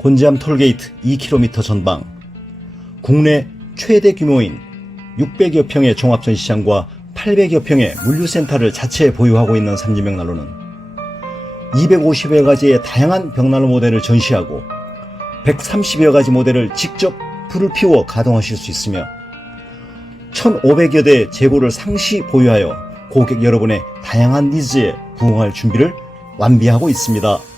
곤지암 톨게이트 2km 전방, 국내 최대 규모인 600여 평의 종합전시장과 800여 평의 물류센터를 자체에 보유하고 있는 삼진벽난로는 250여 가지의 다양한 벽난로 모델을 전시하고 130여 가지 모델을 직접 불을 피워 가동하실 수 있으며 1,500여 대 재고를 상시 보유하여 고객 여러분의 다양한 니즈에 부응할 준비를 완비하고 있습니다.